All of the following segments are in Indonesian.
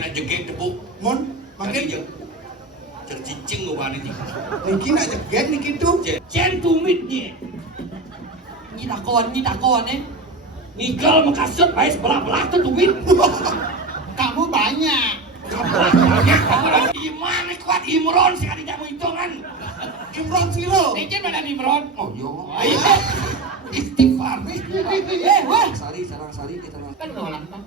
nak jegek debu. Mon, makin je. Tercicing gua ini. niki nak jegek niki tu. Cen tumitnya. Ni takon Nikal makasut baik sebelah-belah tu duit. Kamu banyak. Gimana kuat Imron sekali tak mau hitungan. Imron Silo. Ejen mana Imron? Oh yo. Istighfar. wah. Sarang sari kita mah. Kan nolak Bang.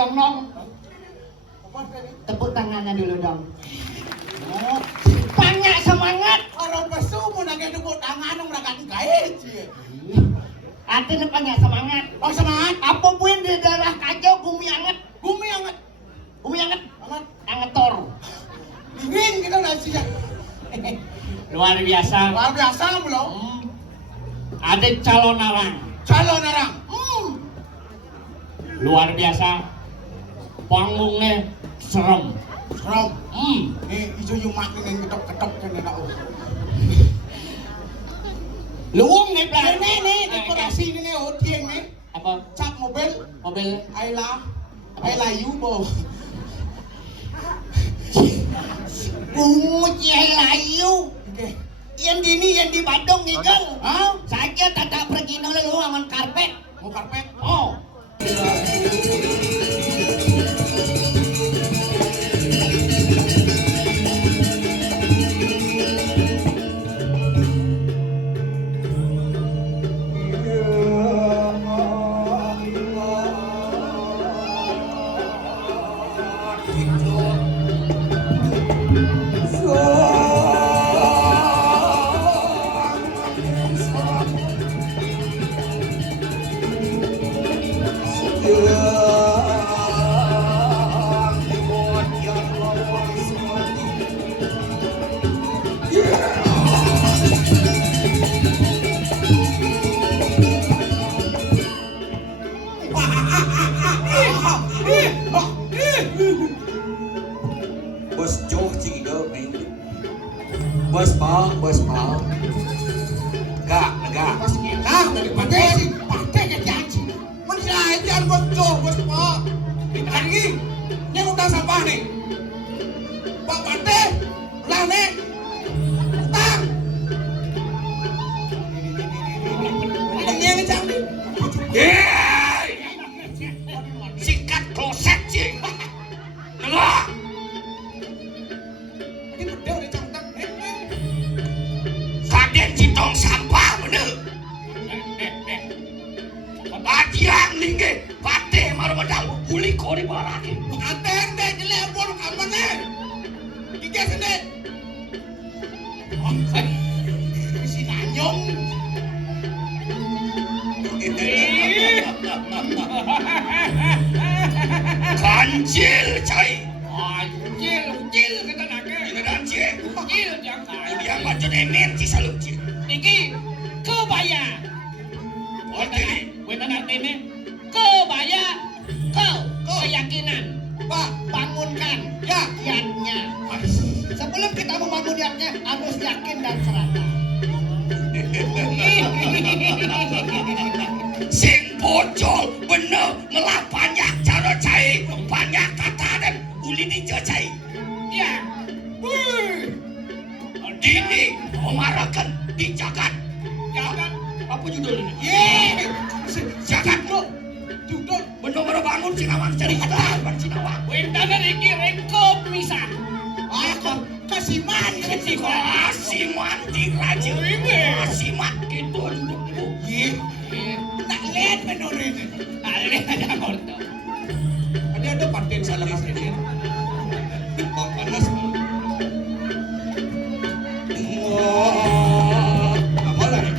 dong dong. Tepuk tangannya dulu dong. Banyak semangat. Orang pesu mau nage tepuk tangan dong rakan kait. Artinya banyak semangat. Oh semangat. Apapun di daerah Kajo bumi anget. Bumi anget. Bumi anget. Anget. Anget tor. Dingin kita udah siap. Luar biasa. Luar biasa belum? Ada calon arang. Calon orang. Luar biasa. Panggungnya serem. Serem. Ijo yumak dengan ketok-ketok kan enak. Luwung nih pelan. Nih dekorasi ini hotieng nih. Apa? Cap mobil. Mobil. Ayla you bo. Bungut ya layu. Oke. Yang dini yang di Bandung nih kan. Hah? Saja tata pergi nolak lu aman karpet. Mau karpet? Oh. dari Pate sih, Pate ke janji. Menjajan bocor bos Pak. Hari ini, yang udah sampah nih. Pak Pate, lah nih, utang. Ini yang cantik. Sikat kloset sih. Dengar. Ini bedel di cantik. Kaden citong sampah bener. Bagian lingge pate maru medal uli kori baraki. Aten deh jelek bol kamu nih. Tiga sini. Si Nanyong. Kancil cai. Ucil kita nake. Ini kancil. Ucil jangan. Dia baca emen ci saluk ci. Niki kebaya. Oke. Wetan artinya kebaya kau keyakinan. Pak, Bangunkan ya. niatnya. Sebelum kita membangun niatnya harus yakin dan serata. Sing bocol bener ngelah banyak cara cai, banyak kata dan uli dijajai. Ya. Dini memarakan di jagat. Jangan. Apa judulnya? Ye. Jagat lo. Judul. Bener-bener bangun Cinawang cari kata Cinawang. Wendana iki rekop misah. Aku kasiman Kasih Kasih mati raja. Kasih mati itu duduk ibu. Ye. Tak lihat menurut ini. Ale ada korto. Ada paten salah sini. Panas. Wah, apa lagi?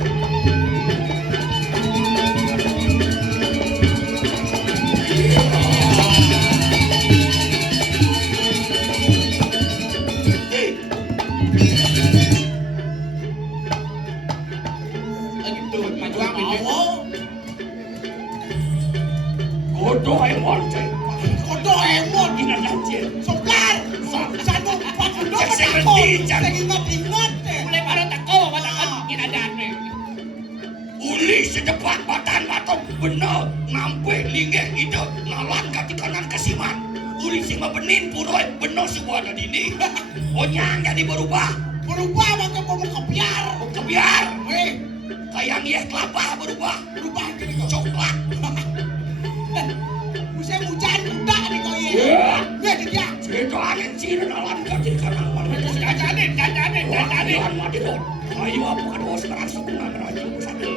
Kodo emon cai. Kodo emon. Ina janjir. Sokar. Sanu pakudo Saya takut. ngerti, Jan. Saya ingat-ingat. Mulai baru tako matakan kita dane. Uli sedepat batan batok bener nampe linggeh itu nalan kaki kanan kesiman. Uli sing benin puroi bener sebuah ada dini. Onyang jadi berubah. Berubah maka kamu kebiar. Kebiar. Hei, Kayak ngieh kelapa berubah. berubah jadi kau. Coklat. Musim hujan udah nih kau ye. Ya. Ya dia. Cerita angin cina nalan kaki kanan mana. Jajanin. Jalan mati dong. Ayo apa ada sekarang sekungan raja sadel.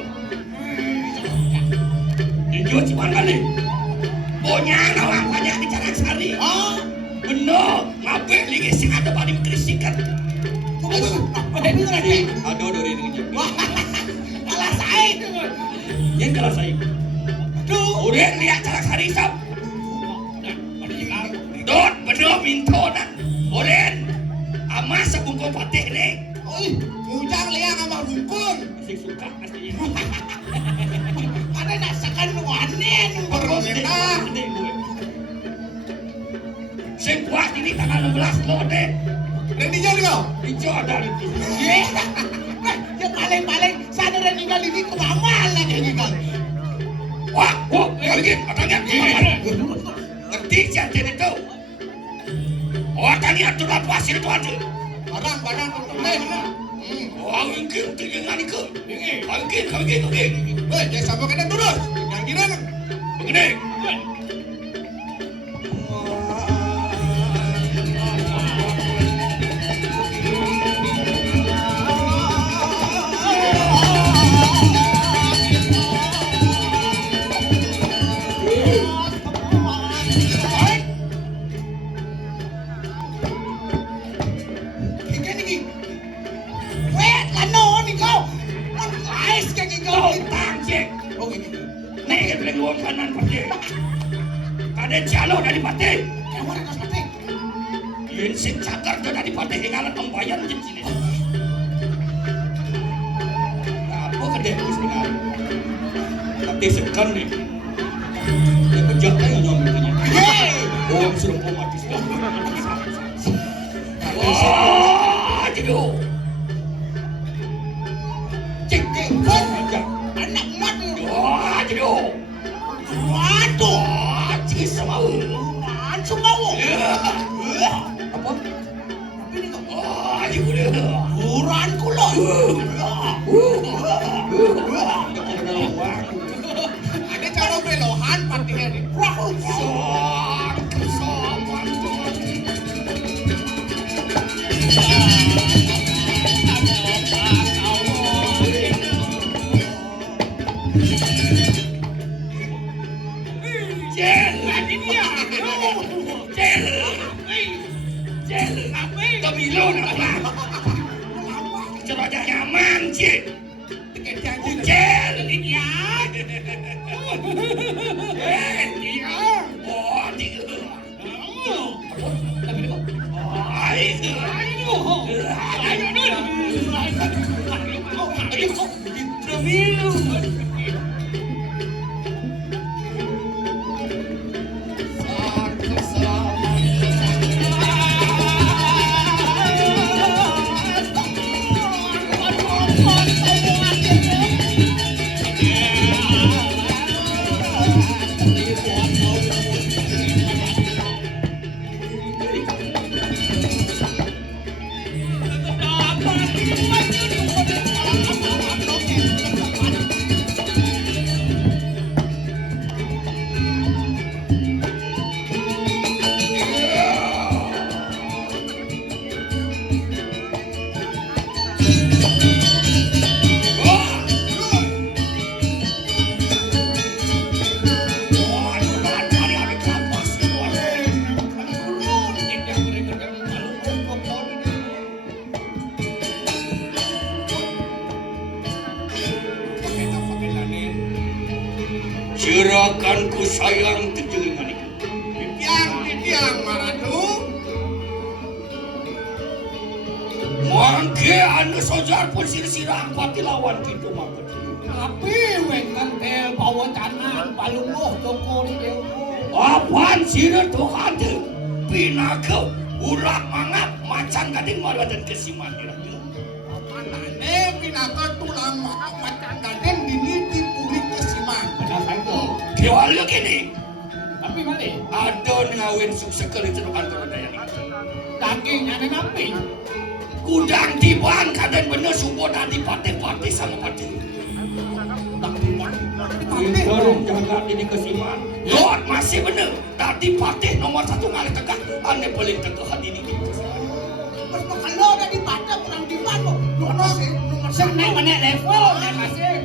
Jujur cuman kali. Onyang nawang banyak di Carang Sari. Ah, Bener, ngapain lagi sing ada paling krisikan. pada ini lagi. Aduh, dari ini. Wah, kalah saya itu. Yang kalah saya. Aduh. Udah lihat cara sari sap. Dot, bener mintonan. Udah, ama sebungkuk patih nih. Oi, ujang liang sama bungkul. Masih suka aslinya. Ada nasakan wanen berongeta. Sing kuat ini tanggal 16 lo deh. Dan dia kau. Dijodoh itu. Ye. Ya paling sadar ninggal ini kemamal lagi ninggal. Wah, lagi katanya ngerti jangan itu. Oh, tanya tuh lah pasir itu aja. Barang tutup deh mana. Wah, mungkin tinggal itu. Mungkin. Weh, jangan sampai kena terus. Yang kira kan. Begini. Ikan ini. Weh, lano nih kau. Mon lais kayak kau. Kau tangcik. Oh ini. Nih, yang luang kanan pati. Ada jalo dari pati. Kamu ada kas pati. Yensin cakar tuh dari pati hingalan pembayan di sini. Apa kedai bus dengan? Tapi sekan nih. Dia kejak kayak nyomongnya. Hei. Oh, suruh kau mati sudah. Wah, jadi. Cek, anak mat aja. Waduh, Aji semau. langsung mau. Apa? Tapi ini kok Aji udah. buruan kula. Ada cara belohan patihan nih. Sang kesamaan. Jel, Ini dia. jel, jel. Pemilu apa? Ceroda nyaman sih. Tiket janji. Jel, ini dia. Dia. Oh, dia. Jerakanku sayang kejengan itu. Tiang maradu. Mangke anu sojar pun sirang pati lawan gitu mangke. Tapi wengan tel bawa tanah palunguh toko di ilmu. Apaan sirah Tuhan tu? Pinaka urak mangap macan gading maluan kesiman dirang. Manane pinaka tulang macan gaden dini dipuri kesiman. Benar itu. Kiwala kini. Tapi mana? Adon ngawin sukses kali cerukan daya. Daging ada napi. Kudang tiban kadang bener subuh nanti pati sama pati. Dorong jaga ini kesiman. Lot masih bener. Tadi pati nomor 1 kali tegak. Ane paling tegahan ini. Pas kalau udah dipatah kurang dipan kok. Dono sih nomor Senang mana level ya masih.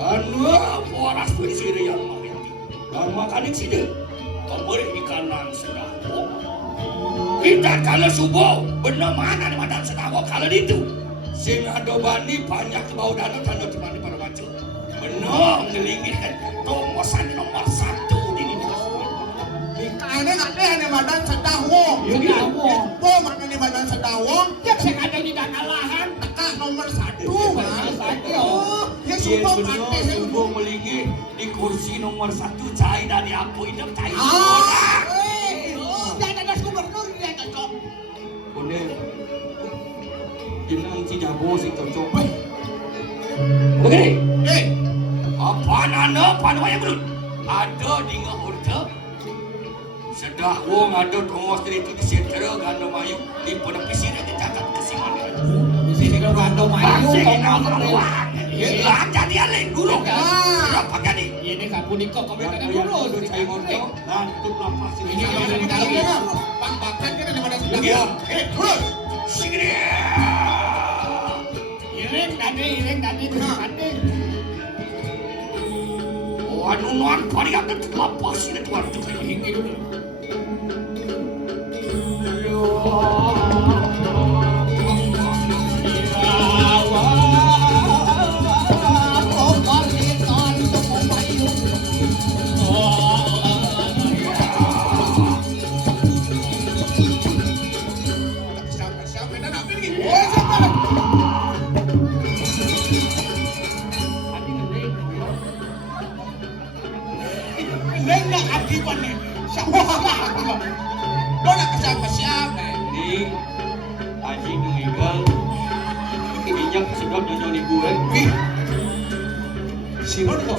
Anu waras bersiri yang makin. Dan makanin sini. Kembali ikanan sedako. Kita kalau subuh bener mana di madan sedako kalau itu. Sing ada bani banyak bau danau tanda di mana pada macam. Bener ngelingin tomosan nomor 1 di ini. Kayaknya nggak deh nih badan sedawo. Ya dawo. Itu mana nih badan sedawo? Ya sing ada di dana lahan. Teka nomor 1 kan? Saja. Ya Iya subuh bener pati sih. subuh melingin di kursi nomor 1 cai dari apa hidup cai. Jangan ada gubernur dia cocok. Bener. Jenang si jago si cocok. Oke. Apa nana panwaya belum? Ada di ngahurta. Sedah wong ada tongos dari itu di setera ganda mayu di pada pisir ada catat kesiman. Sini kalau rando mayu Pasir kau nama luang. Hilang jadi ale guru. Berapa kali? ini kamu nikah kau berkata dulu. Udah cai ngomong. Lantuk lapas ini. Ini ada di dalam. Pang-pangkan kita di badan sedawo. Ya. Sigri. Ireng tadi tadi. Waduh nuan pari ada lapas ini tuan tu. Ini dulu. Siapa dan apa ini? Neng akibat nih. Siapa akibat? Lo nak ke siapa? Ini anjing meninggal. Minyak sedot nyonya gue. Sino nih kok?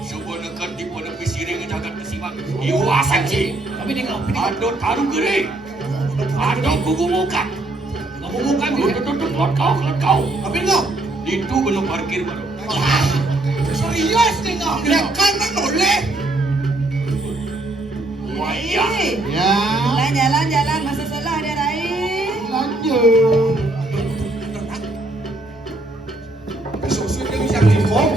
Sebuah nekat di pada pesiring jagat kesimang. Iwasan sih. Tapi ini kau. Ada taruh gede. Ada buku muka. Kamu bukan Tutup kau. Tapi kok? Itu belum parkir baru. Serius nih kok? Kira kanan oleh. Waya. Ya. Jalan, masa selah dia Rai. Lanjut. Besok sih dia bisa ngimpong.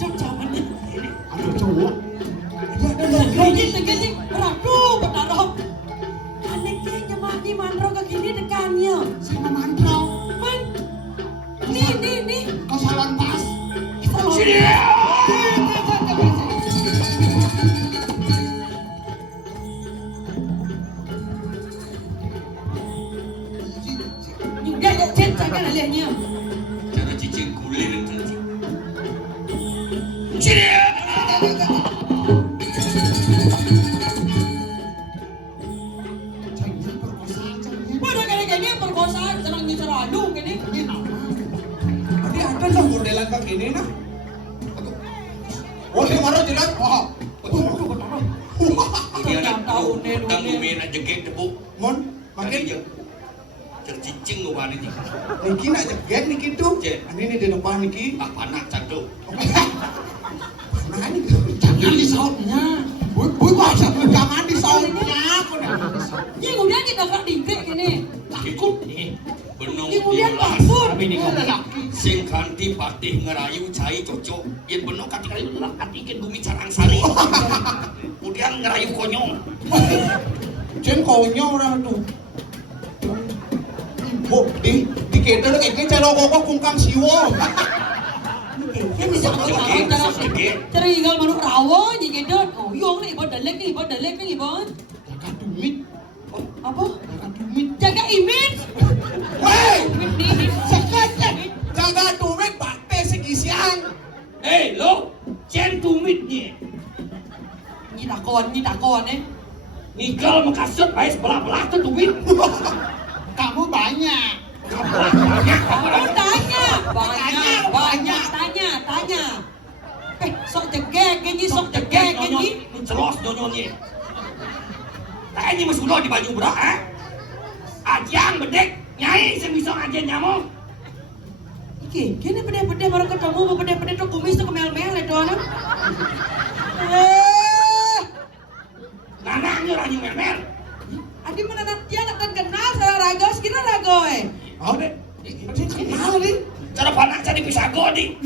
Cok zamannya. Ada cowok. Lagi, aduh, bertaruh. Anaknya mati mandro ke gini dekannya. Sama Mandro. Man, nih. Kau salah pas. Salah. Dia cek kan alihnya. Cara cicing kulit dan cicing. Ciri. Pada kali-kali perkosaan senang nyeralu gini. Tadi ada lah modelan kayak gini nah. Oh, ini mana jelas? Wah. Dia Tahu nih, tanggung mena jegek tepuk. Mon, makin Makin tercicing lu mana ni. Niki nak jeget niki tu. Jet. Ini di depan niki. Ah panak satu. Nah ini jangan disautnya. Bui bahasa jangan disautnya. Yang kemudian kita kak dingkek gini. Ikut ni. Benung Yang kemudian diulas. pasur. Tapi ini kau. Sing kanti patih ngerayu cai cocok. Yang benung kati kali ulah katikan bumi carang sari. Kemudian ngerayu konyong. Jen konyol orang tu. Oh, di kita kayak calo kok kungkang siwo. Kan bisa cara tinggal manuk rawa je gitu. Oh, yung ni ibon dalek ni ibon. Jaga dumit, Apa? jaga dumit. Jaga image. Hei, Ni. jaga dumit bate segisian. Eh lo, cen tumit ni. Ni takon eh. Nikal makasut baik sebelah-belah tu tumit. Kamu banyak. Oh, tanya. Sok jegek gini, sok jegek gini. Celos nyonyonya. Tak ini masulah di baju berak eh? Ajang bedek, nyai semisal aja nyamuk. Iki, kini pede-pede baru ketemu, pede-pede tuh kumis tuh kemel-mel itu anak. Nanaknya ranyu mel-mel. Adi mana dia nak kenal salah rago, sekira rago Oh, deh. Kenal nih. Cara panak cari pisago di.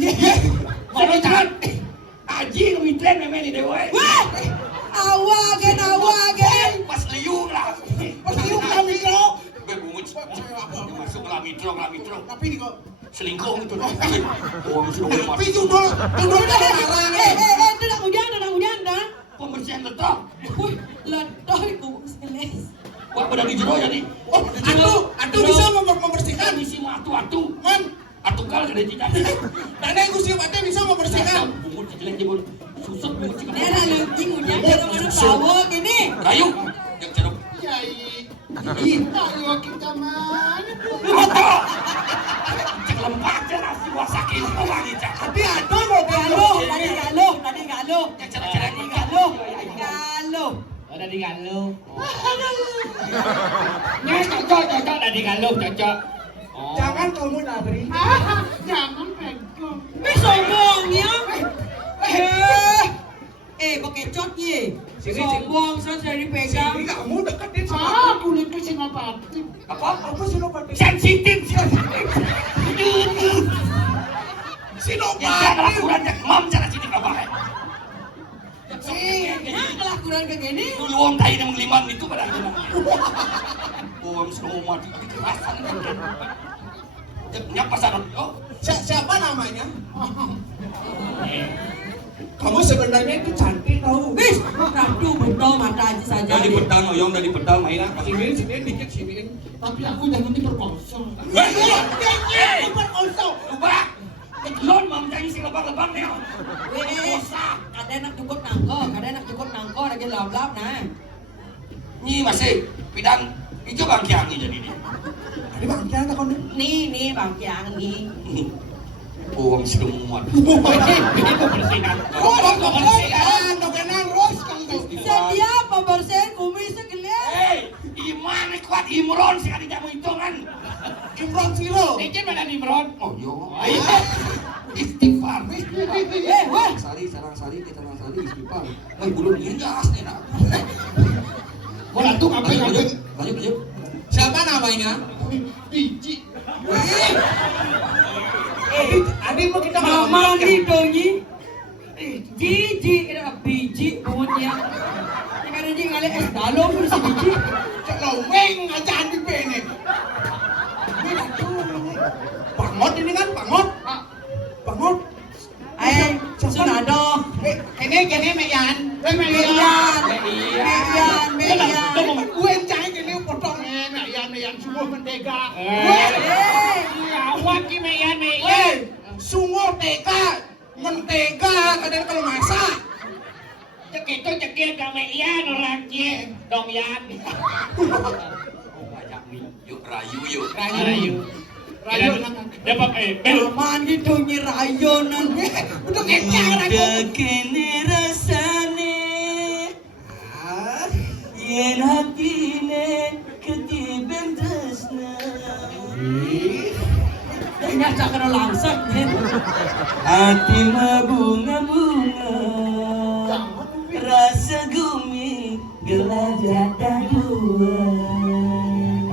Kalau jangan, aji ngemitlen memang di dewa. Wah, awagen. Pas liu lah. Pas liu kami lo. Bebungut. Masuk lah mitro. Tapi di kok. Selingkuh itu. Oh, sudah Tapi judul marah. Itu nak hujan dah. Pembersihan letak. Wih, ledoy ku seles. Wah, pada di jero jadi. Oh, atu bisa membersihkan. Misi atu. Man, Atu kal kada tidak. Dana yang gusti bate bisa membersihkan. Bungut jelek jebul. Susut bungut sih. Dia nak leuting hujan kalau mana bawa gini. Rayu. Yang ceruk. Yai. Kita yo kita mana? Apa? Cek lempak je nasi buah sakit wangi cak. Tapi ada lo Tadi galuh. Yang cerek-cerek Galuh. Ada di galuh. Nya cocok ada di galuh cocok. Oh. Jangan kamu lari. Jangan pegang. Wih sombong ya. Bekecot ye. Sombong saya dipegang. Sini kamu deketin sama aku nih Sinopati. Apa? Apa Sinopati? Sensitif. Sinopati. Yang kelakuran yang mam cara sini apa? Kelakuran kayak gini. Dulu orang tahu yang menglimang itu pada akhirnya. Orang semua mati kekerasan. Nyapa sana? Oh, Siapa namanya? Kamu sebenarnya itu cantik tahu. Wih, ratu betul mata aja saja. dari pedang, oyong dari pedang mainan. Sini dikit sini. Tapi aku jangan diperkosa. Berkonsol. Diperkosa. Ubah. Lon mau menyanyi si lebang-lebang nih. Kadang nak cukup nangko lagi lap-lap nah. Nyi masih bidang itu Bang Kiang nih jadi dia. Ada bangkian tak kon? Nih Bang Kiang nih. Uang semua. Ini pembersihan. Oh, pembersihan, dokenan ros kang tuh. Sedia pembersihan kumis sekalian. Hei, iman kuat Imron sih kali jamu hitungan. Imron Siro. Ini mana Nimrod? Oh yo, istighfar. Wah. Sarang sari istighfar. Mai belum nyenjas nih nak. Bola tuh ngapain? Lanjut. Siapa namanya? Biji. Adi mau kita Mama gitu nyi. Biji kira biji punya. Sekarang dia kali es dalom si biji. Loweng aja di bene. Pangot ini kan pangot. Pangot. Sunado. Kene meyan. Meyan. Gue cai ini potong. Meyan semua mentega. Eh. Awak ki meyan. Sungguh teka, mentega kadang kalau masak. Cekit meyan orang cie dong yan. Yuk rayu. Rayu. Dapat bel. Aman gitu nyi rayonan. Udah kenyang rayu. Kene rasane. Yen hatine ketiben tresna. Kayaknya cakra langsat nih. Hati bunga-bunga. Rasa gumi gelajah dua.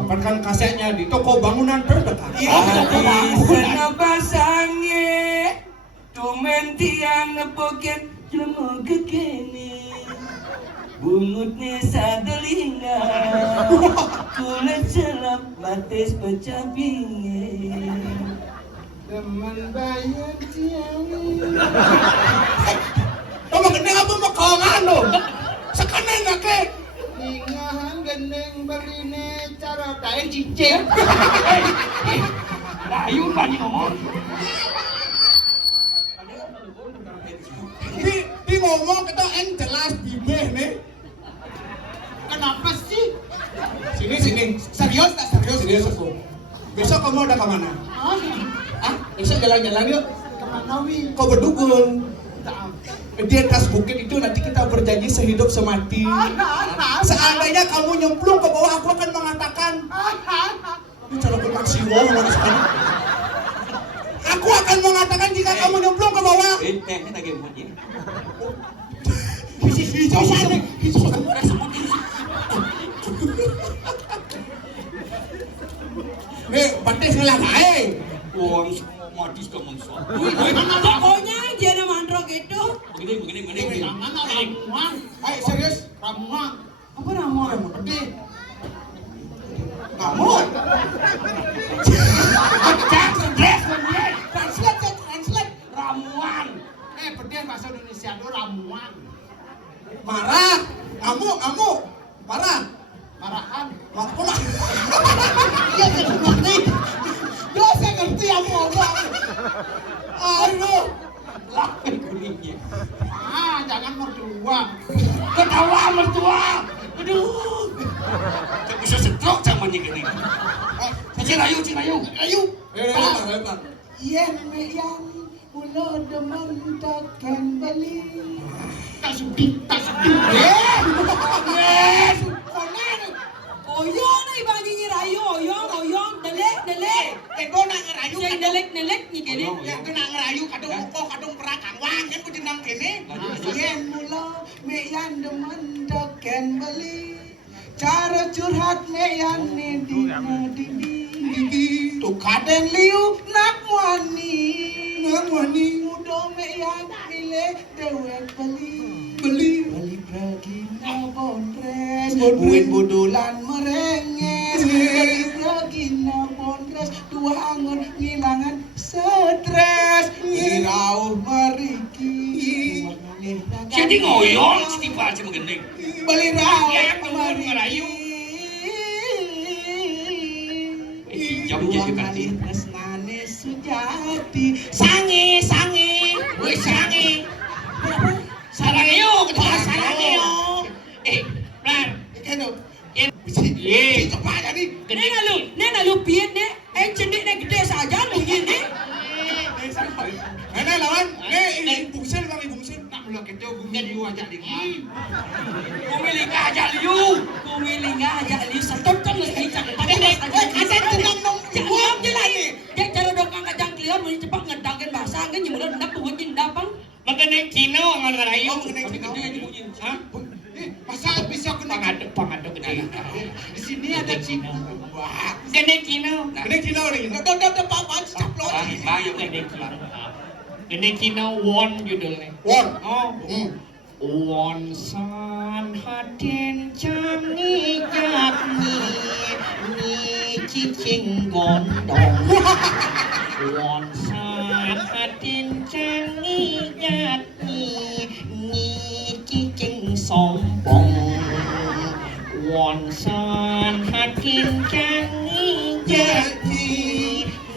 Dapatkan kasetnya di toko bangunan terdekat. Hati senapa sange. Tumen tiang nepoken jelemu kekene. Bungutnya sadelinga. Kulit celap batis pecah pingin. Teman bayar tiang. Kamu gede apa mau kawangan lo? Sekarang nake. Ingahan gendeng berine cara daen cicir. Rayu banyak ngomong. Di ngomong kita yang jelas bibeh nih. Kenapa sih? Sini. Serius aku. Besok kamu udah kemana? Ah, besok jalan-jalan yuk. Kemana wi? Kau berdukun. Di atas bukit itu nanti kita berjanji sehidup semati. Seandainya kamu nyemplung ke bawah, aku akan mengatakan, ini cara bermaksiwo sekarang. Aku akan mengatakan jika kamu nyemplung ke bawah. Ini lagi bunyi. Nih, batis ngelah naik. Uang semua modis kamu soal. Pokoknya dia mandro gitu. Begini. Mana ramuan? Ayo serius. Ramuan. Apa ramuan? Di. Kamu. Translate. Ramuan. Pedih bahasa Indonesia itu ramuan. Marah. Kamu. Marah. Marahan. Marah. Iya, saya ngerti. Yo, saya ngerti yang ngomong. Aduh. Lapin kuningnya. Jangan mertua. Ketawa mertua. Aduh. Tak bisa stroke zamannya gini. Cirayu. Ayo. Lempar. Yen meyan ulo demen takkan beli. Tak sudi. Yes. Oyong na iba nyi rayo, oyong, delek. Ego nak ngerayu. Sing delek ni kene. Ya kena ngerayu kadung perakang wang kan kudu nang kene. Yen mula meyan demen takkan beli. Cara curhat meyan ni didi. Tu kaden liu nak wani mudo meyan ile dewek beli pergi na bondres buin budulan merenges beli pergi na bondres dua angon ngilangan stres irau meriki Jadi ngoyong setiap aja menggending. beli rau Ya, keluar ngerayu. Jam jadi kati. tresnane sujati sange sarangi. Sarangeo, sarangeo. Plan. Kano? Ye. Cepat jadi. Nena lu piet ne, cendik ne gede saja lu ini. Nana lawan. Ini bungsil bang, bungsil. Tak mula kita bunga liu ajak di. Kumilinga aja liu setut kan mesti cak. Ada tenang nong. Jangan jelas ni. Dia cara dokang kajang klion mesti cepat ngedangkan bahasa kan nyemulun ndak buat jindapang. Magandang kino ang ngarayo. Hah? Masa bisa kena Pangadok gede. di sini ada Kino. Wah, Gandeng kino. ini kilo nih. Dah pak caplok. Bayo gandeng kino. Gandeng kino won judulnya. Won. Oh. Won san hatin changi yakni ni cicing gondong. Won san hatin changi yakni ni cicing sombong. Won san hatin changi yakni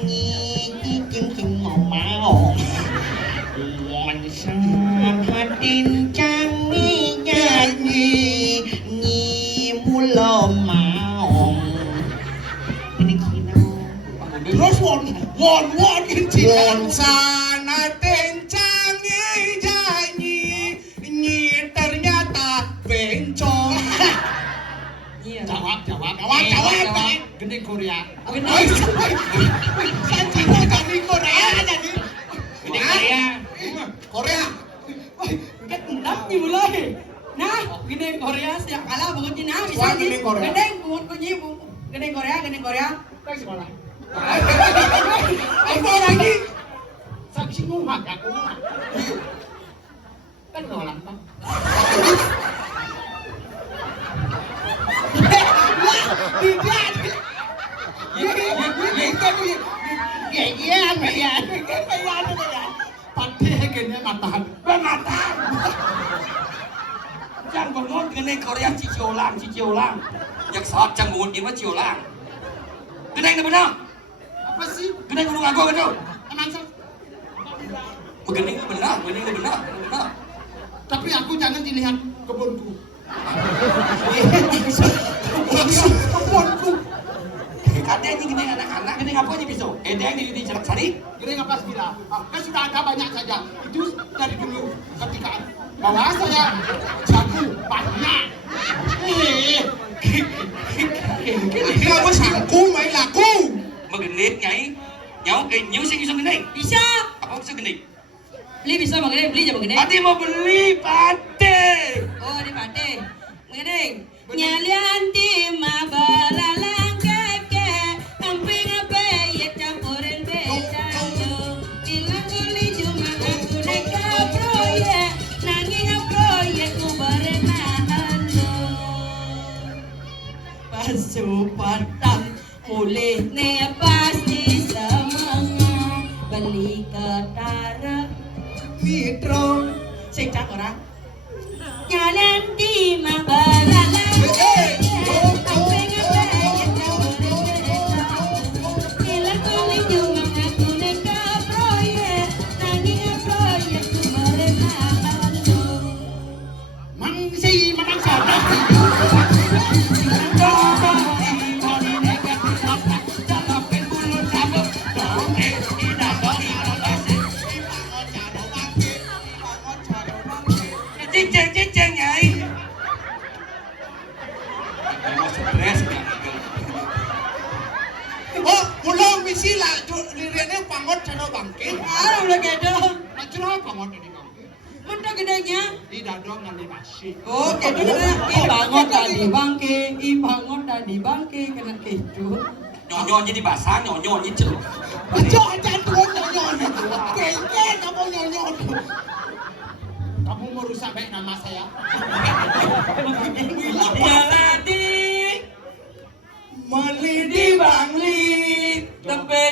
ni cicing mau. Won san hatin changi yakni ni mula maong. Ini kino. Terus won inci. Won sana tencang janyi nyi ternyata bencong. Jawab. Gede Korea. Sanjiwa dari Korea jadi. Gede Korea. Korea. Ket ndap ni mulai. Nah, gede Korea siap kalah bangun ni nah bisa Wah, ni. gede Korea. Gede bungut kunyi gede Korea. Kau sekolah. Apa lagi? Saksi muhak aku muhak. Kan nolak bang. Pati kayaknya matahan. Bangatan. Jangan bangun kena Korea ciciolang. Yang saat jangan bangun ini ciciolang. Kena yang benar. Apa sih? Kena gunung aku betul. Emang sih? Begini benar. Tapi aku jangan dilihat kebunku. Kebunku. Katanya gini anak-anak, gini apa aja pisau? Dia di Jelak Sari. Gini apa segila? Kan sudah ada banyak saja. Itu dari dulu ketika bawa saya jago banyak. Ini apa sangku main laku. Magenit nyai. Nyau sing iso gini. Bisa. Apa iso gini? Beli bisa bang beli aja bang Pati mau beli pate. Oh di pate. Bang nyalian di mabalalang keke. Amping apa ya campurin becando. Bilang kuli cuma aku neka proyek. Nanging proyek ku berenalo. Pasupatan mulih ne pasti semangat. Beli ketara Mitro sing cak ora jalan di Mabalala Mangsi manang sana. Cicing nyai. Mau stres kan? Oh, mulang misi lah. Liriannya pangot cara bangkit. ah udah gedong Nak cerah apa mau tadi kau? mentok gedenya Tidak dong nanti masih. oh kedu ibangot tadi bangke kena kedu Nyonyo jadi basah, nyonyo jadi celup. Betul aja turun nyonyo. Kengke kamu nyonyo. Kamu merusak baik nama saya. Jaladi melidi bangli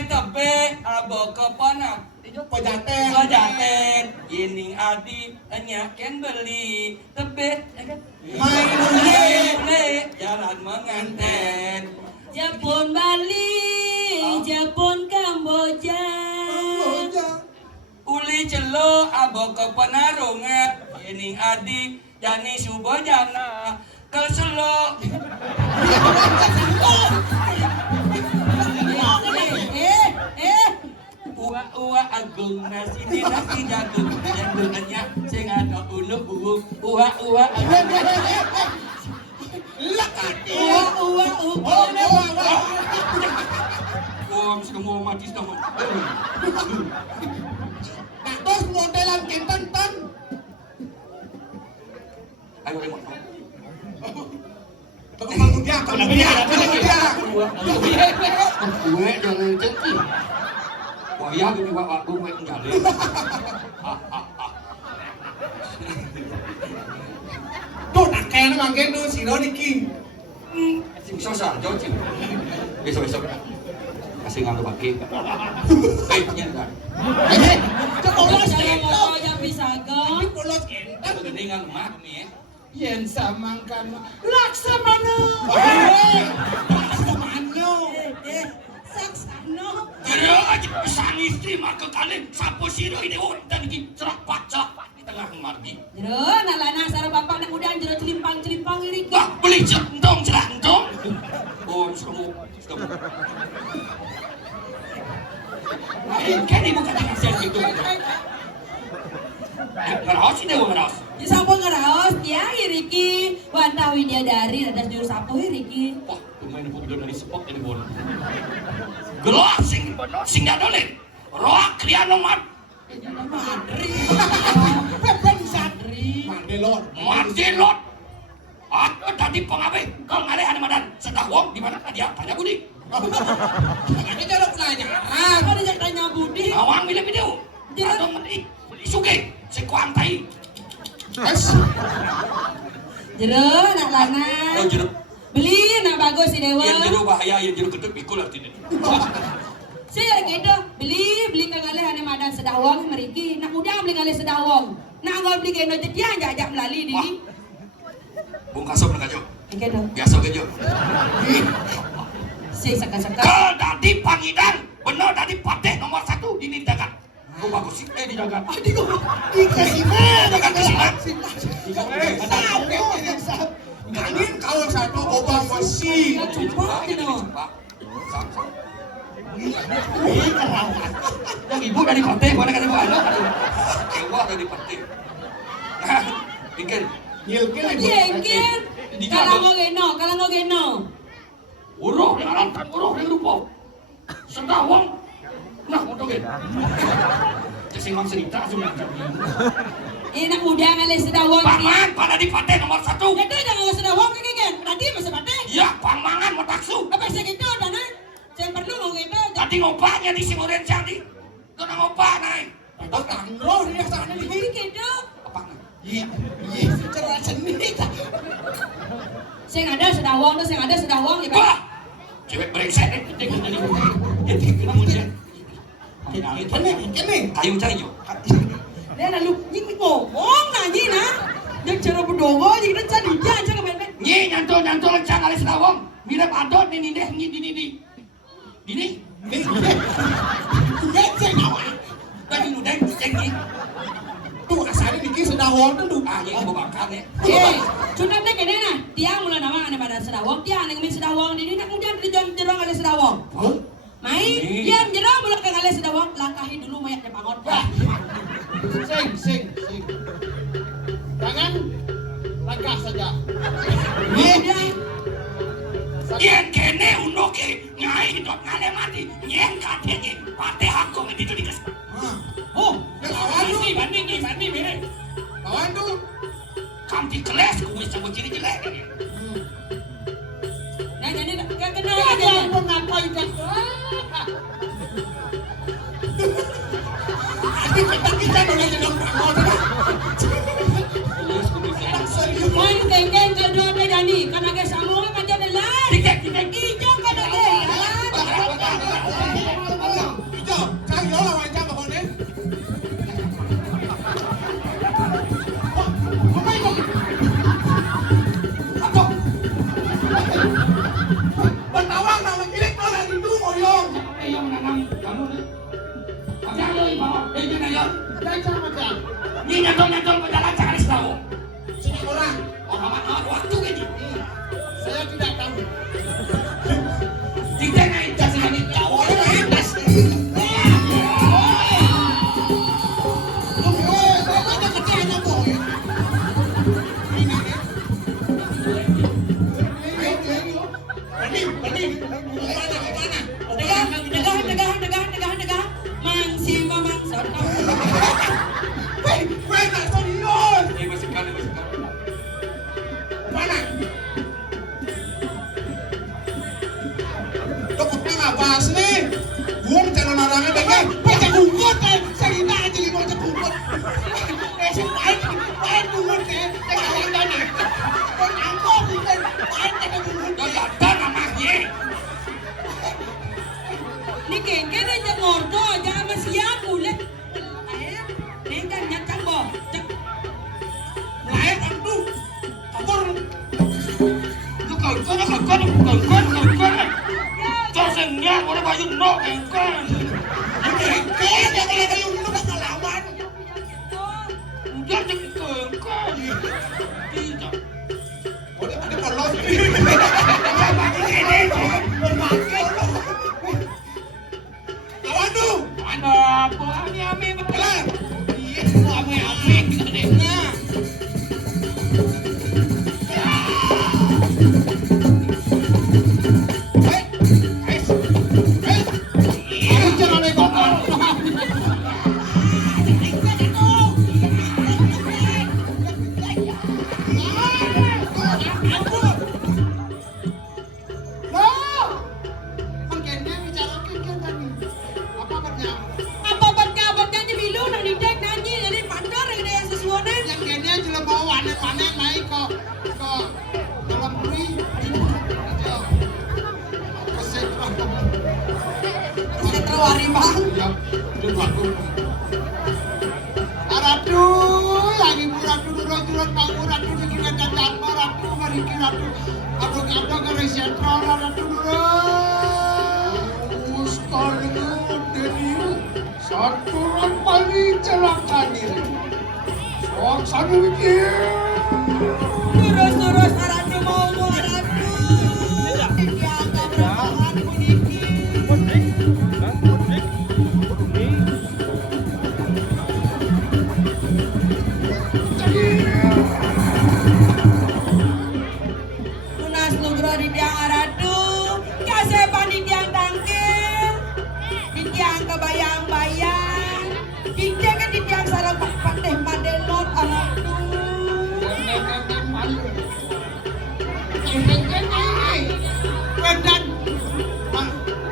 tepe abo kepanap pejaten ini adi enyaken beli tepe main le jalan menganten Japon Bali Japon Kamboja uli celuk Keselo abo ke penarungan ini adi jani subojana keselo Uwa agung nasi di nasi jagung jagungnya sing ada ulu uwa agung Lakati. Uwa. Om sudah mau mati sudah mau. Nah, terus modelan Kenton. Ayo remote. Kembang dia. Gue jangan ceki. Wah ya gini wak gue ngali. Tuh nak kaya mangke tuh si Roniki. Sing sosa jauh sih. Besok. Kasih ngambil pakai. Baiknya kan. Polos Jangan Kenton. mau yang bisa gan. Polos Kenton. Geningan mak nih. Yen samangkan Laksamana. Laksamana. Saksano. Kira aja pesan istri mah ke kalian sapu siro ini dan ini cerak di tengah margi. Jero nalana sareng bapak nak udang jero celimpang iri. Wah beli centong cerak entong. Oh sudah kan ibu kata kasihan gitu. Ngeraos ini ngeraos. Di sampung ngeraos dia Riki. Wantah Widyadari dadas juru sapu Riki. Wah pemain bodoh dari sepok ini bola. Gelas sing dadole. Roak kriano mat. Pepen Sadri. Mardelot. Aku tadi pengawe kau ngalih ane madan sedah wong di mana dia tanya Budi. Ini jalan nanya. Ada yang tanya Budi. Awang milih video. Atau beli suge sekuantai. Jero nak lana. Oh jeruk. Beli nak bagus si Dewa. Yang jeruk bahaya, yang jeruk ketut pikul arti ini. Saya gitu, beli kang alih ane madan sedawang meriki. Nak muda beli ngalih sedawang. Nak ngol beli keno jadian ajak melali di. Bung kasop nak kajo. Gitu. Biasa kajo. Si saka-saka. Kau tadi pangidan bener tadi pateh nomor 1 di Nindakan. Kau bagus sih di Nindakan. Angin kalau satu obang mesin. Yang ibu dari pateh, mana kata gua ada. Ewa dari pateh. Ikan. Jengkin. Kalau mau geno. Uruh yang lantan, uruh yang rupa. Sedawang. Nah, motor kan. Jasing mang cerita cuma Nak muda ngalih sedawang. Paman pada di pateh nomor 1. Itu jangan sedawang kan? Tadi masa pateh. Ya, pamangan mau taksu. Apa segitu dana? Saya perlu mau gitu. Tadi ngopanya di Simuren Jadi. Kena ngopak naik. Tahu tangro dia sana di Ini gitu. Apa? Iya, secara seni. Saya ada sedawang tuh, saya ada sedawang ya. Wah, cewek brengsek deh. Kena muncul. Ini. Kayu cayo. Dia lalu ini ngomong nanya nah. Yang cara berdoa jadi kita cari dia aja kemen. Nyi nyantol lencang kali sedawang. Mirip adot ini deh, ini. Gini. Geceng awak. Tadi lu deh, cengki. Tuh asal ini sudah wonten tuh. Ah, ini mau bakar ya. Sudah deh kene nah. Dia mulai nama ane pada sedawang, dia ane ngemin sedawang. Ini nak kemudian jerong ada sedawang. Mai, dia jerong mulai ke ngale sedawang. Langkahi dulu mayatnya bangun. Sing. Jangan langkah saja. Dia Yen kene unoke nyai hidup ngale mati. Yen katanya pateh aku itu dikes. Oh, lawan tuh. Bandi mere. Lawan tuh. Kanti keles kuwi sama ciri jelek. nah jadi gak kena Ada aja. mengapa ikan? Kita udah jadi bangun. Main kengkeng kedua ada Dani. Karena ke semua kan jadi lain. Tiket. Hijau kan ada. Hijau, cari lo lawan jam bangunnya. Bertawang nama kilik lo lagi dulu ngoyong. Yang menanam kamu nih. Ada yang bawa, jangan ya. Jangan Kengkon. Cosengnya boleh baju no kengkon. Kengkon yang kalau lu udah ngelawan. Enggak jadi kengkon. Tidak. Boleh ada polos. Ya bagi ini. Lawan tu. Ada apa ami Jalan. Iya, ami deh. Nah. Aku jangan legokan. Loh, mungkinnya bicara kikir tadi. Apa katanya? Apa abad-abadnya di bilu nang didek nyanyi jadi pandor yang dia sesuatu. Yang kene jelek bawa wanen-wanen naik ke dalam bui. Kesetran. Setro harimau. Ya, itu bagus. Aradu, yang ibu ratu turun bangun ratu dikira dan ratu meriki ratu. Aduk-aduk ke sentral ratu turun. Sekali ini satu rapali celaka diri. Satu mikir. Terus aradu mau aradu. Dianggap berbahan kuniki. Lunas lugro di tiang aradu, kasepan di tiang tangkil, di tiang kebayang-bayang, di tiang sarang pateh madelot aradu.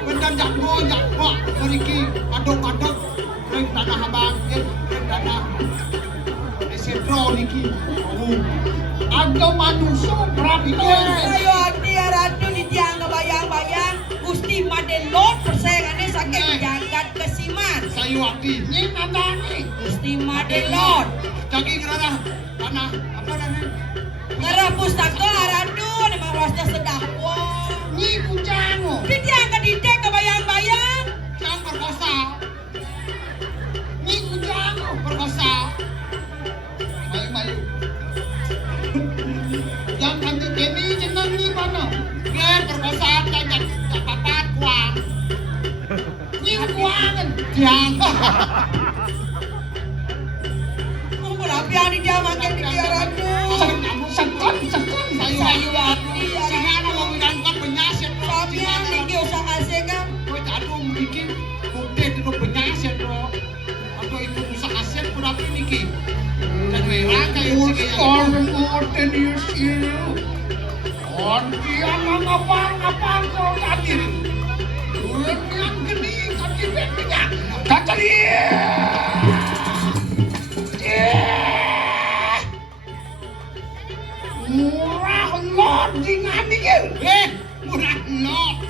Wendan jakmo meriki aduk-aduk ring tanah abang ring tanah sentro niki. Ada manusia berapa Ayo hati aradu di tiang kebayang-bayang, gusti madelot persaingannya sakit jagat kesiman. sayu hati ini nanda nih. Gusti madelot, Jadi kerana tanah apa namanya? ngarah pustaka aradu, ni mawasnya sedahwa. Ni kucango. Di tiang kedidek kebayang-bayang. Jangan perkosa. Ni kucango perkosa. Mayu-mayu. Yang nanti kini jenang ni mana? Dia perkosa jangan papat kuang. Ni kuangan. Jangan. Mulapian di dia makin di dia aradu. Sekon Sayu hati Singana aradu. mau ngangkat penyaset. Sampean niki usah kasih kan. Kowe aduh bikin bukti itu penyaset bro. Atau itu usah aset berapa niki? Dan merah kayak sini. Orang news you. On dia ngapa kau tadi? Duit yang gini kaki betnya. Kacali. Murah lot dengan dia. Murah lot.